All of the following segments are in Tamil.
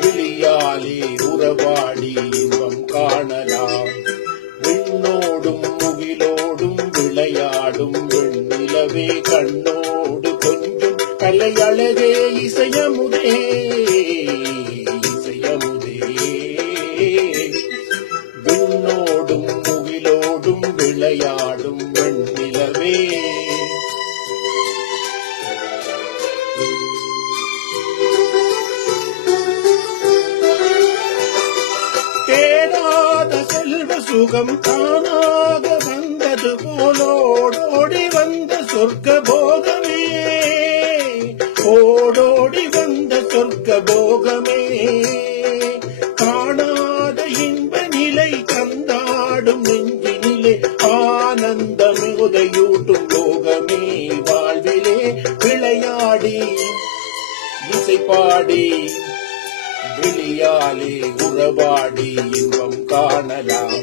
விழியாலே உறவாடி இன்பம் காணலாம். விண்ணோடும் முகிலோடும் விளையாடும் வெண்ணிலவே கண்ணோடு கொஞ்சம் கலையழகே இசையமுதே இசையமுதே. விண்ணோடும் முகிலோடும் விளையாடும் வெண்ணிலவே. தேடாத செல்வ சுகம் தானாக வந்தது போலோடோடி வந்த சொர்க்க போகமே. ஓடோடி வந்த சொர்க்க போகமே. காணாத இன்ப நிலை கந்தாடும் நெஞ்சினிலே ஆனந்தமே உதையூட்டும் லோகமே. வாழ்விலே விளையாடி இசைப்பாடி விழியாலே உறவாடி இன்பம் காணலாம்.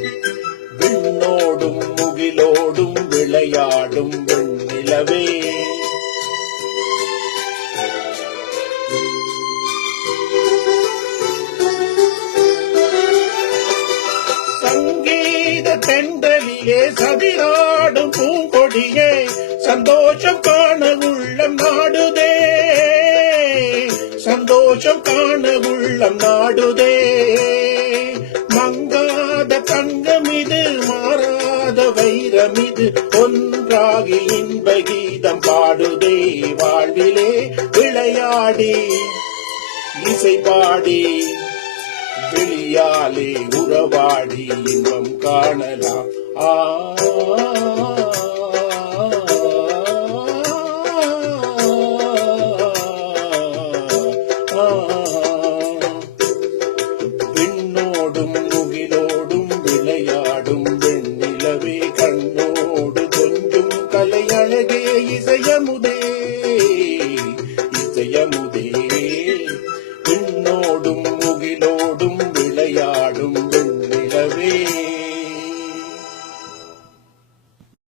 விண்ணோடும் முகிலோடும் விளையாடும் வெண்ணிலவே. சங்கீத தென்றலிலே சதிராடும் பூங்கொடியே சந்தோஷம் காண உள்ளம் நாடுதே. சந்தோஷம் காண உள்ளம் நாடுதே. மங்காத தங்கமிது மாறாத வைரமிது ஒன்றாகி இன்ப கீதம் பாடுதே. வாழ்விலே விளையாடி இசைப்பாடி விழியாலே உறவாடி இன்பம் காணலாம். விண்ணோடும் முகிலோடும் விளையாடும் வெண்ணிலவே கண்ணோடு கொஞ்சம் கலையழகே இசையமுதே இசையமுதே. விண்ணோடும்